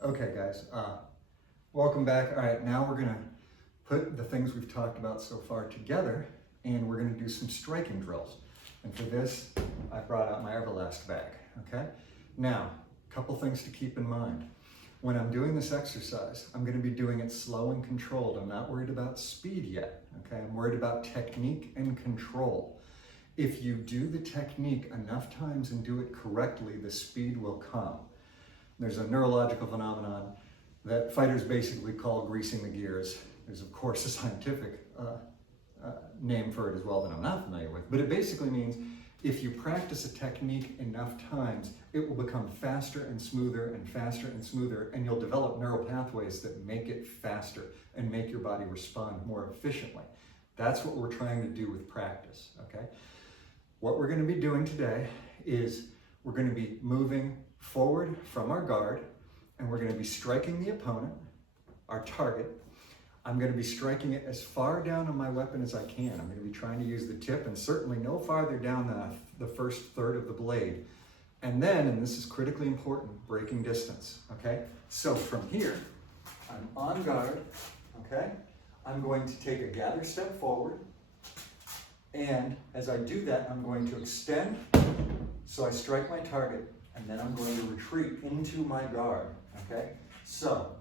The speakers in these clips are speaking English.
Okay, guys, welcome back. All right, now we're gonna put the things we've talked about so far together, and we're gonna do some striking drills. And for this, I brought out my Everlast bag, okay? Now, a couple things to keep in mind. When I'm doing this exercise, I'm gonna be doing it slow and controlled. I'm not worried about speed yet, okay? I'm worried about technique and control. If you do the technique enough times and do it correctly, the speed will come. There's a neurological phenomenon that fighters basically call greasing the gears. There's of course a scientific name for it as well that I'm not familiar with, but it basically means if you practice a technique enough times, it will become faster and smoother and faster and smoother, and you'll develop neural pathways that make it faster and make your body respond more efficiently. That's what we're trying to do with practice, okay? What we're going to be doing today is we're going to be moving forward from our guard, and we're going to be striking the opponent, our target. I'm going to be striking it as far down on my weapon as I can. I'm going to be trying to use the tip and certainly no farther down the first third of the blade. And then, and this is critically important, breaking distance, okay? So from here, I'm on guard, okay? I'm going to take a gather step forward, and as I do that, I'm going to extend, so I strike my target, and then I'm going to retreat into my guard, okay? So,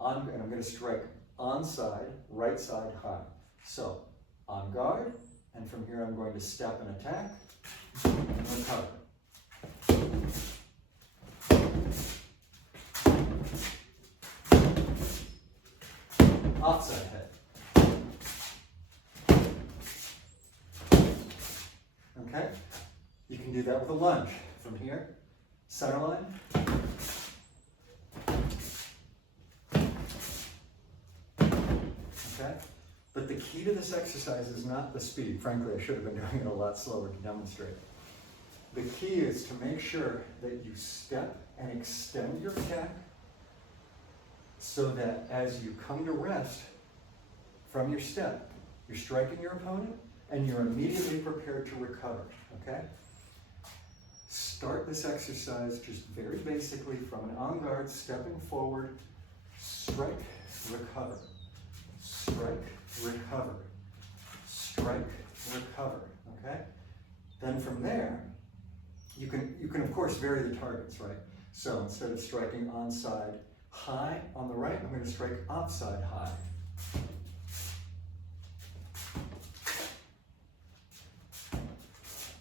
and I'm going to strike on side, right side high. So, on guard, and from here I'm going to step and attack, and recover. Outside head. Okay? You can do that with a lunge. From here, center line. Okay? But the key to this exercise is not the speed. Frankly, I should have been doing it a lot slower to demonstrate. The key is to make sure that you step and extend your attack so that as you come to rest from your step, you're striking your opponent and you're immediately prepared to recover, okay? Start this exercise just very basically from an on guard, stepping forward, strike, recover, strike, recover, strike, recover, okay? Then from there, you can of course vary the targets, right? So instead of striking onside high on the right, I'm going to strike outside high.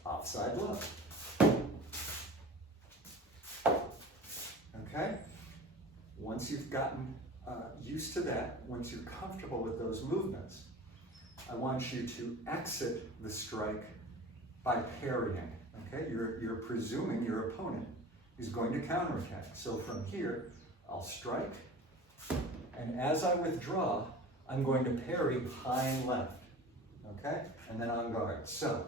Offside low. Okay? Once you've gotten used to that, once you're comfortable with those movements, I want you to exit the strike by parrying. Okay? You're presuming your opponent is going to counterattack. So from here, I'll strike, and as I withdraw, I'm going to parry high and left. Okay? And then on guard. So,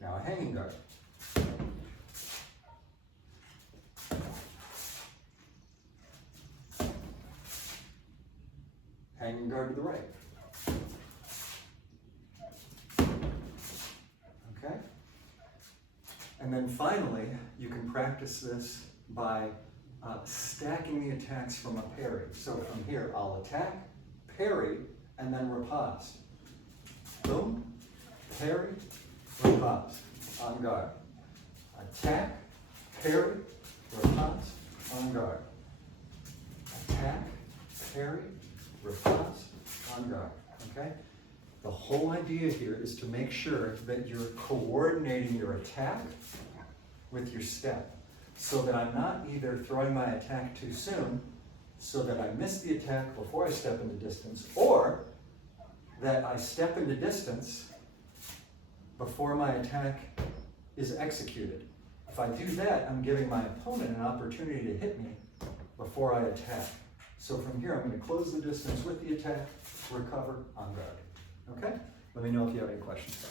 now a hanging guard. Hanging guard to the right. Okay? And then finally, you can practice this by stacking the attacks from a parry. So from here, I'll attack, parry, and then riposte. Boom, parry, riposte, on guard. Attack, parry, riposte, on guard. Attack, parry, riposte, on guard, okay? The whole idea here is to make sure that you're coordinating your attack with your step so that I'm not either throwing my attack too soon so that I miss the attack before I step into distance, or that I step into distance before my attack is executed. If I do that, I'm giving my opponent an opportunity to hit me before I attack. So from here, I'm going to close the distance with the attack, recover, on guard. Okay? Let me know if you have any questions.